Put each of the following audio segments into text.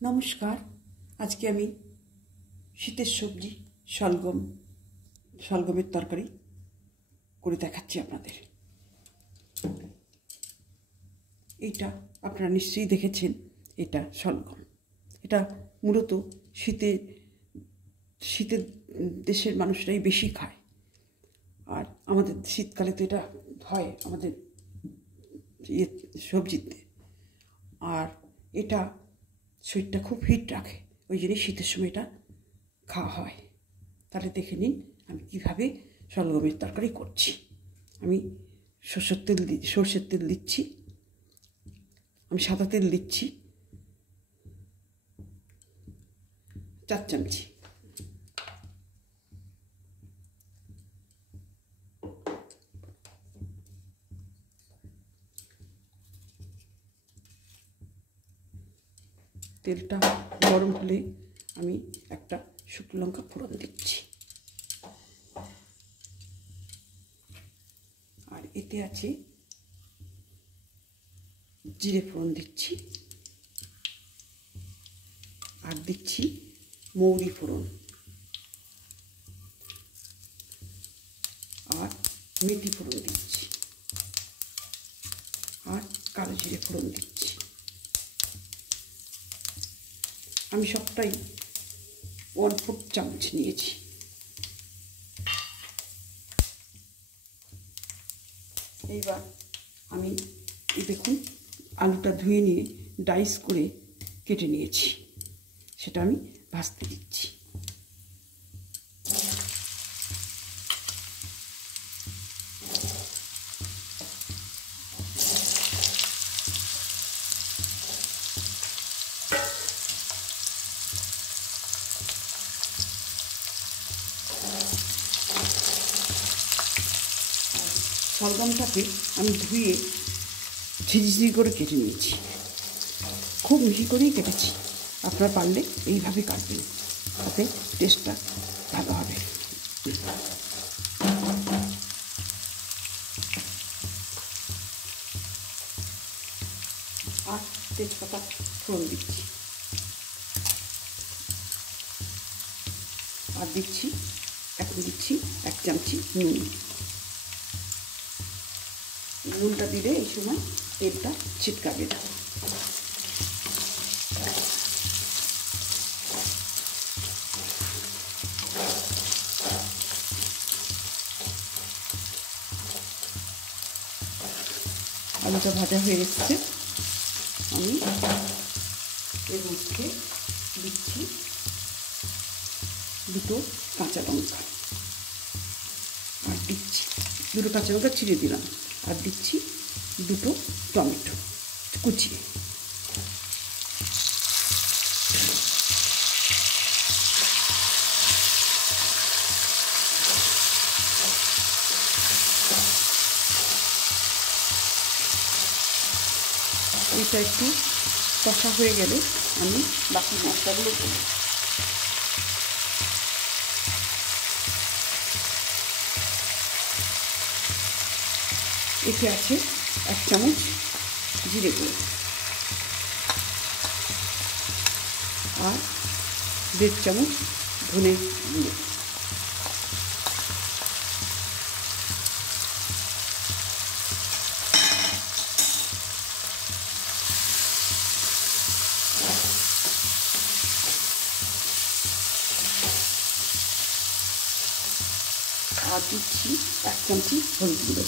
নমস্কার। আজকে আমি শীতের সবজি শলগমের তরকারি করে দেখাচ্ছি আপনাদের। এইটা আপনারা নিশ্চয়ই দেখেছেন, এটা শলগম। এটা মূলত শীতের দেশের মানুষরাই বেশি খায়। আর আমাদের শীতকালে তো এটা হয় আমাদের সবজিতে। আর এটা শরীরটা খুব হিট রাখে, ওই জন্যই শীতের সময় এটা খাওয়া হয়। তাহলে দেখে নিন আমি কীভাবে শলগমের তরকারি করছি। আমি সর্ষের তেল দিচ্ছি, আমি সাদা তেল দিচ্ছি 4 চামচি। তেলটা গরম হলে আমি একটা শুকনো লঙ্কা ফোড়ন দিচ্ছি। আর এতে আছে জিরে ফোড়ন দিচ্ছি, আর দিচ্ছি মৌরি ফোড়ন, আর মেথি ফোড়ন দিচ্ছি, আর কালো জিরে ফোড়ন দিচ্ছি। আমি সবটাই 1/4 চামচ নিয়েছি। এইবার আমি দেখুন আলুটা ধুয়ে নিয়ে ডাইস করে কেটে নিয়েছি, সেটা আমি ভাজতে দিচ্ছি। শলগমটাকে আমি ধুয়ে ঝিরিঝিরি করে কেটে নিয়েছি, খুব মিহি করেই কেটেছি। আপনারা পারলে এইভাবে কাটবেন, তাতে টেস্টটা ভালো হবে। আর তেজপাতা ফোড়ন দিচ্ছি, আর দিচ্ছি 1 চামচি নুন। নুনটা দিলে এই সময় তেলটা ছিটকাবে না। আলুটা ভাজা হয়ে এসছে, আমি এর মধ্যে দিচ্ছি 2 কাঁচা লঙ্কা, আর দিচ্ছি 2 কাঁচা লঙ্কা ছিঁড়ে দিলাম, আর দিচ্ছি 2 টমেটো কুচিয়ে। এটা একটু কষা হয়ে গেলে আমি বাকি মশলাগুলো দেব। এতে আছে 1 চামচ জিরে গুঁড়ো, আর 1.5 চামচ ধনে গুঁড়ো, আর দিচ্ছি 1 চামচি হলুদ গুঁড়ো।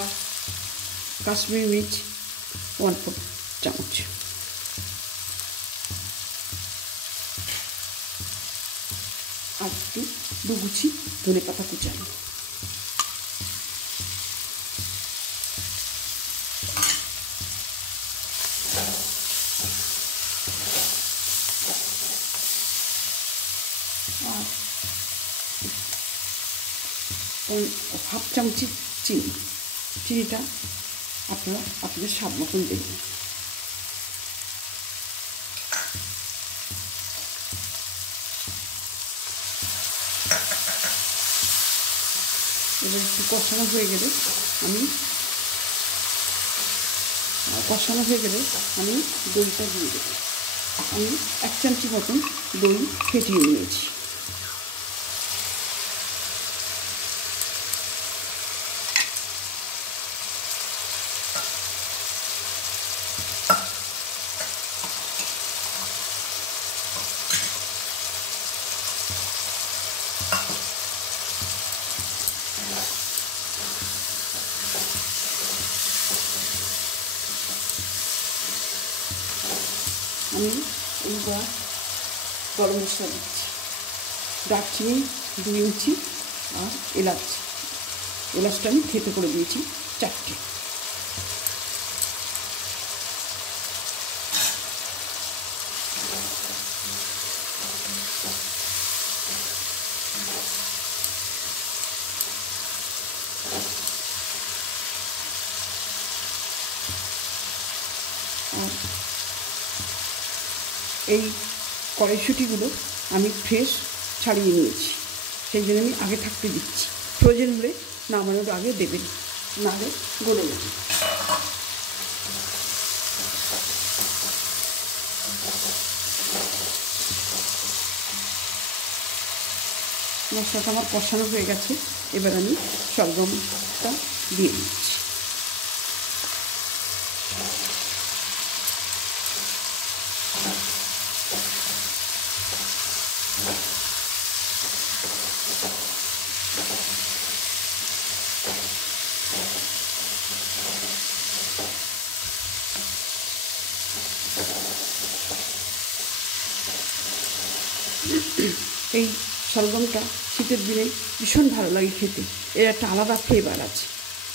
আর কাশ্মীরি মির্চ 1/4 চামচ, আর একটু 2 গুছি ধনে পাতা কুচানো। আর 1/2 চামচি চিনিটা আপনারা আপনাদের স্বাদ মতন দেবেন। এবার একটু কষানো হয়ে গেলে আমি দইটা দিয়ে দেবো। আমি 1 চামচি মতন দই ফেটিয়ে নিয়েছি। আমি এইবার গরম মশলা দিচ্ছি। দারচিনি 2 ইঞ্চি আর এলাচটা আমি থেতো করে দিয়েছি 4টে। আর এই কড়াইশুঁটিগুলো আমি ফ্রেশ ছাড়িয়ে নিয়েছি, সেই জন্য আমি আগে থাকতে দিচ্ছি। প্রয়োজন হলে নামানোর আগে দেবেন, নাহলে গলে যাবে। মশলাটা আমার কষানো হয়ে গেছে, এবার আমি শলগমটা দিয়ে দিচ্ছি। এই শলগমটা শীতের দিনে ভীষণ ভালো লাগে খেতে। এর একটা আলাদা ফ্লেভার আছে,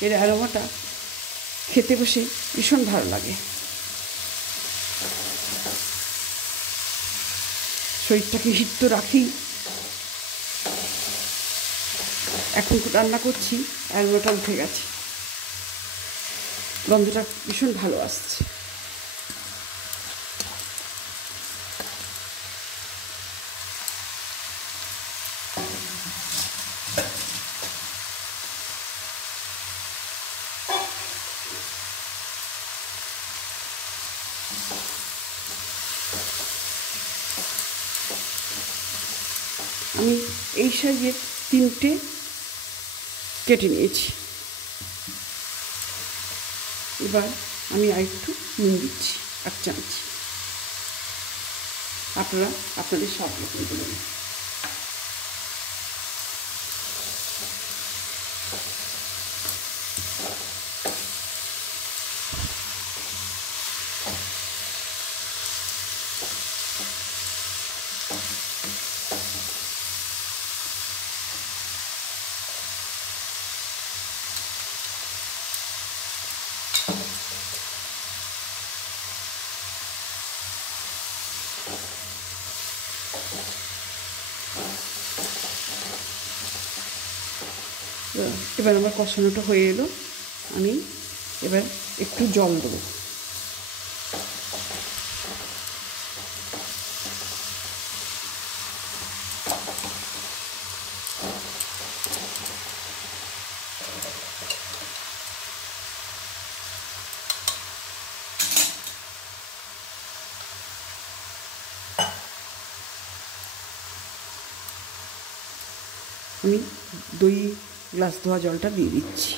এর অ্যারোমাটা খেতে বসে ভীষণ ভালো লাগে। শরীরটাকে হিট তো রাখি। এখন রান্না করছি, অ্যারোমাটা উঠে গেছে, গন্ধটা ভীষণ ভালো আসছে। আমি এই সাইজের 3টে কেটে নিয়েছি। এবার আমি আরেকটু নুন দিচ্ছি 1 চামচি। আপনারা আপনাদের স্বাদ মতন দেবেন। এবার আমার কষানোটা হয়ে এলো, আমি এবার একটু জল দেবো। আমি 2 গ্লাস ধোয়া জলটা দিয়ে দিচ্ছি।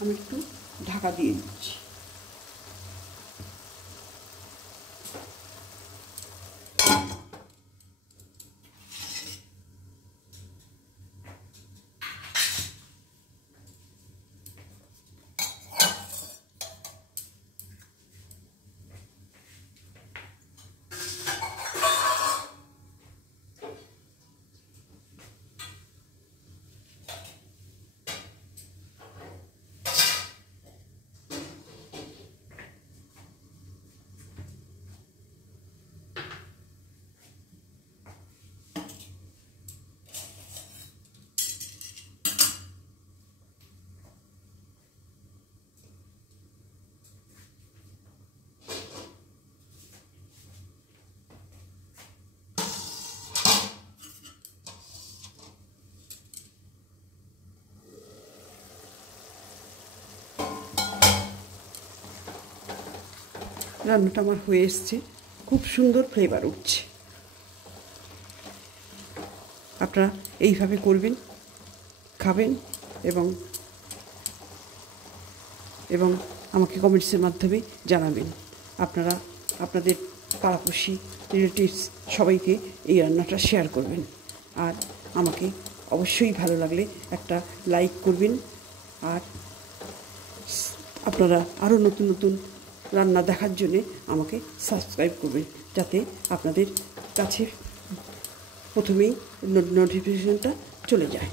আমি একটু ঢাকা দিয়ে দিচ্ছি। রান্নাটা আমার হয়ে এসছে, খুব সুন্দর ফ্লেভার উঠছে। আপনারা এইভাবে করবেন, খাবেন এবং এবং আমাকে কমেন্টসের মাধ্যমে জানাবেন। আপনারা আপনাদের পাড়াপড়শি, রিলেটিভস সবাইকে এই রান্নাটা শেয়ার করবেন। আর আমাকে অবশ্যই ভালো লাগলে একটা লাইক করবেন। আর আপনারা আরও নতুন নতুন রান্না দেখার জন্যে আমাকে সাবস্ক্রাইব করবেন, যাতে আপনাদের কাছে প্রথমেই নোটিফিকেশনটা চলে যায়।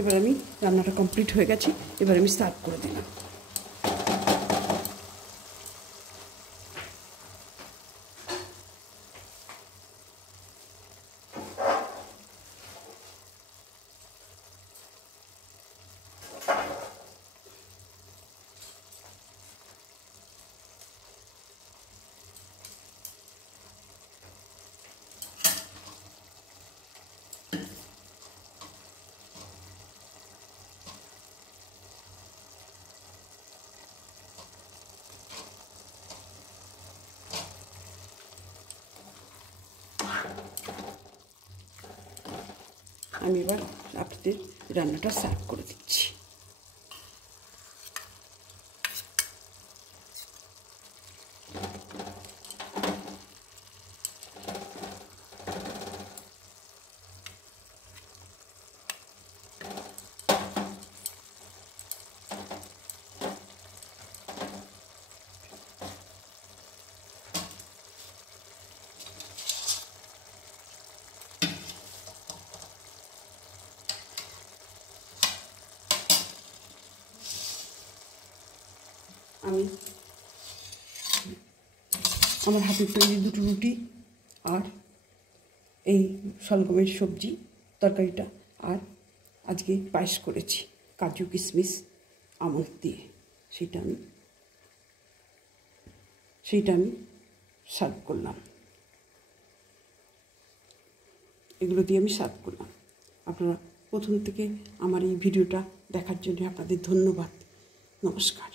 এবার আমি রান্নাটা কমপ্লিট হয়ে গেছে, এবার আমি সার্ভ করে দিলাম। আমি এবার আপনাদের রান্নাটা সার্ভ করে দিচ্ছি। আমি আমার হাতের তৈরি দুটো রুটি আর এই শলগমের সবজি তরকারিটা, আর আজকে পায়েস করেছি কাজু কিশমিশ আমন্ড দিয়ে, সেইটা আমি সার্ভ করলাম। এগুলো দিয়ে আমি সার্ভ করলাম। আপনারা প্রথম থেকে আমার এই ভিডিওটা দেখার জন্য আপনাদের ধন্যবাদ। নমস্কার।